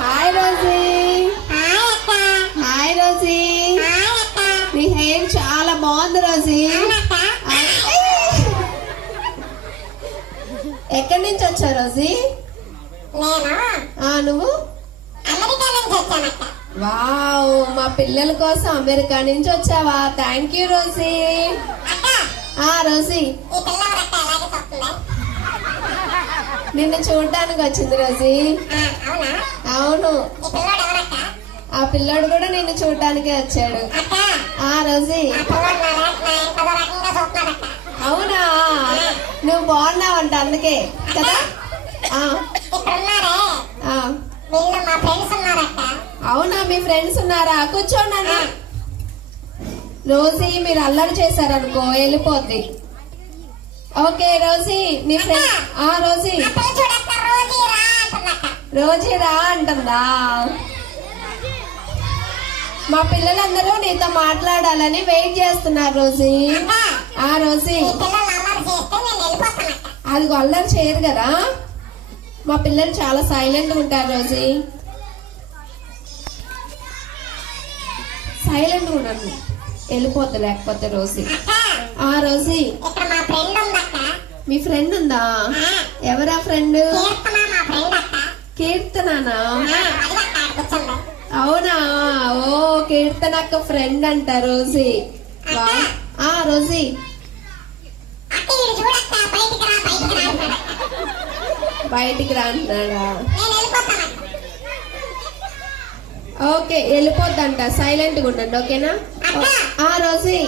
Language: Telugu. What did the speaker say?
Hi Rosie. Hi Rosie. నీ హెయిర్ చాలా బాగుంది రోజీ. ఎక్కడి నుంచి వచ్చావు రోజీ? నువ్వు? వావ్, మా పిల్లల కోసం అమెరికా నుంచి వచ్చావా? Thank you Rosie. రోజీ నిన్ను చూడడానికి వచ్చింది రోజీ. అవును, ఆ పిల్లోడు కూడా నిన్ను చూడటానికే వచ్చాడు. రోజీ అవునా, నువ్వు బాగున్నావంట అందుకే కదా. అవునా, మీ ఫ్రెండ్స్ ఉన్నారా? కూర్చోండి. రోజీ మీరు అల్లరి చేశారనుకో వెళ్ళిపోద్ది. ఓకే రోజీ, నీ ఫ్రెండ్ రోజీ రోజీ రా అంటుందా? మా పిల్లలందరూ నీతో మాట్లాడాలని వెయిట్ చేస్తున్నారు రోజీ. రోజీ అది అల్లరి చేయరు కదా, మా పిల్లలు చాలా సైలెంట్ గా ఉంటారు రోజీ. సైలెంట్ గా ఉండరు, వెళ్ళిపోద్ది లేకపోతే రోజీ. రోజీ మీ ఫ్రెండ్ ఉందా? ఎవరా ఫ్రెండ్? కీర్తనా? అవునా, ఓ కీర్తన అక్క ఫ్రెండ్ అంట రోజీ. రోజీ బయటికి రా అంటున్నాడా? ఓకే వెళ్ళిపోద్దంట, సైలెంట్ గా ఉండండి ఓకేనా? రోజీ